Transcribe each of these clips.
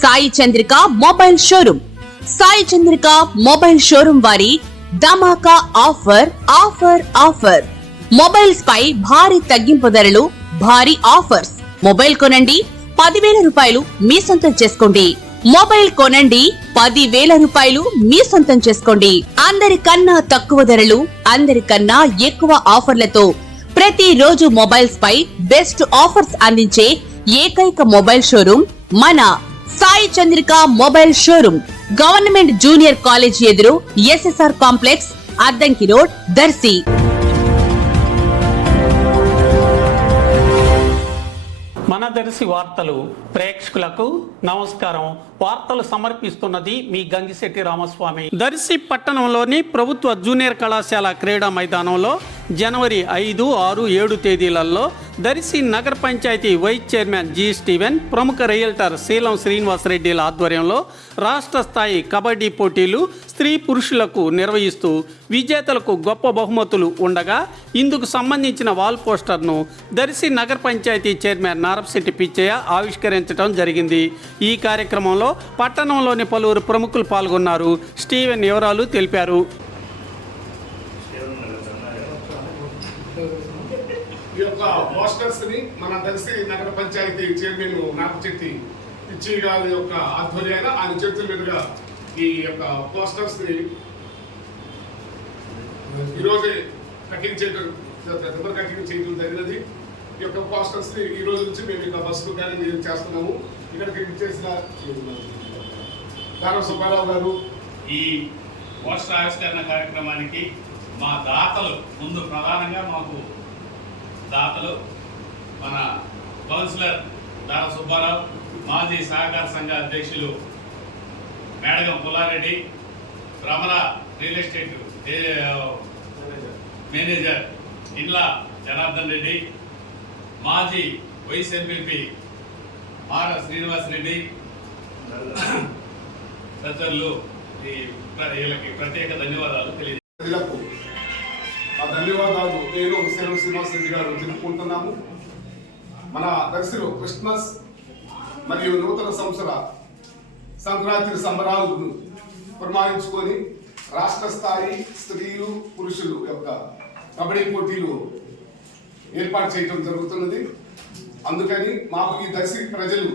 Sai Chandrika mobile showroom Sai Chandrika mobile showroom వారి ధమాకా offer offer offer. Mobiles పై భారీ తగ్గింపు ధరలు భారీ ఆఫర్స్. మొబైల్ కొనండి పదివేల రూపాయలు మీ సొంతం చేసుకోండి. మొబైల్ కొనండి పదివేల రూపాయలు మీ సొంతం చేసుకోండి. అందరికన్నా తక్కువ ధరలు అందరికన్నా ఎక్కువ ఆఫర్లతో ప్రతి రోజు మొబైల్స్ పై బెస్ట్ ఆఫర్స్ అందించే ఏకైక మొబైల్ షోరూమ్ మన Sai Chandrika mobile showroom government junior college ఎదురు SSR complex Addanki road Darsi. మన దర్శి వార్తలు ప్రేక్షకులకు నమస్కారం. వార్తలు సమర్పిస్తున్నది మీ గంగిశెట్టి రామస్వామి. దర్శి పట్టణంలోని ప్రభుత్వ జూనియర్ కళాశాల క్రీడా మైదానంలో జనవరి ఐదు ఆరు ఏడు తేదీలలో దర్శి నగర panchayat vice chairman G Steven ప్రముఖ రియల్టర్ శీలం శ్రీనివాసరెడ్డిల ఆధ్వర్యంలో రాష్ట్ర స్థాయి కబడ్డీ పోటీలు స్త్రీ పురుషులకు నిర్వహిస్తూ విజేతలకు గొప్ప బహుమతులు ఉండగా ఇందుకు సంబంధించిన వాల్ పోస్టర్ను దర్శి నగర పంచాయతీ చైర్మన్ నారపశెట్టి పిచ్చయ్య ఆవిష్కరించడం జరిగింది. ఈ కార్యక్రమంలో పట్టణంలోని పలువురు ప్రముఖులు పాల్గొన్నారు. స్టీవెన్ వివరాలు తెలిపారు. ఈ యొక్క పోస్టర్స్ని మన దర్శి నగర పంచాయతీ చైర్మన్ నాగచెట్టి పిచ్చి గారి యొక్క ఆధ్వర్యాన ఆయన చేతుల మీదుగా ఈ యొక్క పోస్టర్స్ని ఈరోజే కటింగ్ చేయడం దెబ్బ కటింగ్ చేయడం జరిగినది. ఈ యొక్క పోస్టర్స్ని ఈ రోజు నుంచి మేము ఇక బస్సు కానీ చేస్తున్నాము? ఇక్కడికి చేసిన దారా సుబ్బారావు గారు. ఈ పోస్టర్ ఆవిష్కరణ కార్యక్రమానికి మా దాతలు ముందు ప్రధానంగా మాకు దాతలు మన కౌన్సిలర్ దార సుబ్బారావు మాజీ సహకార సంఘ అధ్యక్షులు Medagam Pullareddy Ramana real estate manager Indla Janardhan Reddy మాజీ vice MPP R Srinivas Reddy తదితరులు ఈ వీళ్ళకి ప్రత్యేక ధన్యవాదాలు తెలియజేస్తారు ఆ ధన్యవాదాలు. నేను సేవ శ్రీనివాస్ రెడ్డి గారు తెలుపుకుంటున్నాము మన దక్షిణ క్రిస్మస్ మరియు నూతన సంవత్సర సంక్రాంతి సంబరాలను పురమాయించుకొని రాష్ట్ర స్థాయి స్త్రీలు పురుషులు యొక్క కబడ్డీ పోటీలు ఏర్పాటు చేయడం జరుగుతున్నది. అందుకని మాకు ఈ దర్శి ప్రజలు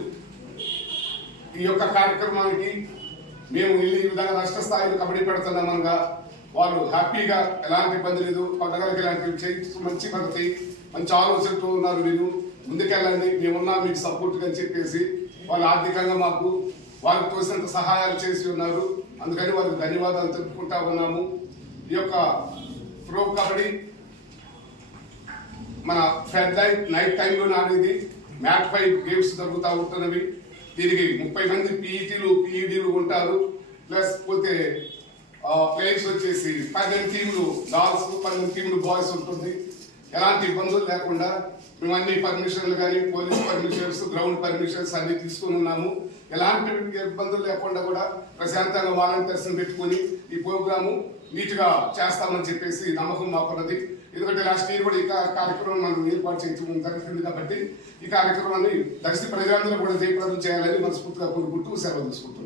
ఈ యొక్క కార్యక్రమానికి మేము ఈ విధంగా రాష్ట్ర స్థాయిలో కబడ్డీ పెడుతున్నామనగా వాళ్ళు హ్యాపీగా ఎలాంటి ఇబ్బంది లేదు పండగలకు ఎలాంటి చేయి మంచి పద్ధతి మంచి ఆలోచనతో ఉన్నారు మీరు ముందుకెళ్ళండి మేమున్నా మీకు సపోర్ట్గా అని చెప్పేసి వాళ్ళు ఆర్థికంగా మాకు వారికి తోసినంత సహాయాలు చేసి ఉన్నారు. అందుకని వారికి ధన్యవాదాలు తెలుపుకుంటా ఉన్నాము. ఈ యొక్క ప్రో కబడ్డీ మన ఫెడ్ లైట్ నైట్ టైంలో నాడేది మ్యాట్ ఫైవ్ గేమ్స్ జరుగుతూ ఉంటున్నవి. దీనికి ముప్పై మంది పీఈటీలు పీఈడీలు ఉంటారు. ప్లస్ పోతే ప్లేయర్స్ వచ్చేసి పన్నెండు టీంలు గర్ల్స్ పన్నెండు టీంలు బాయ్స్ ఉంటుంది. ఎలాంటి ఇబ్బందులు లేకుండా మేము అన్ని పర్మిషన్లు కానీ పోలీస్ పర్మిషన్స్ గ్రౌండ్ పర్మిషన్స్ అన్ని తీసుకుని ఉన్నాము. ఎలాంటి ఇబ్బందులు లేకుండా కూడా ప్రశాంతంగా వాలంటీర్స్ని పెట్టుకొని ఈ ప్రోగ్రాము నీట్గా చేస్తామని చెప్పేసి నమ్మకం మాకున్నది. ఎందుకంటే లాస్ట్ ఇయర్ కూడా ఈ కార్యక్రమం మనం ఏర్పాటు చేయించడం జరుగుతుంది కాబట్టి ఈ కార్యక్రమాన్ని దర్శి ప్రజలందరూ కూడా జయప్రదం చేయాలని మనస్ఫూర్తిగా కోరుకుంటూ సెలవు తీసుకుంటున్నాం.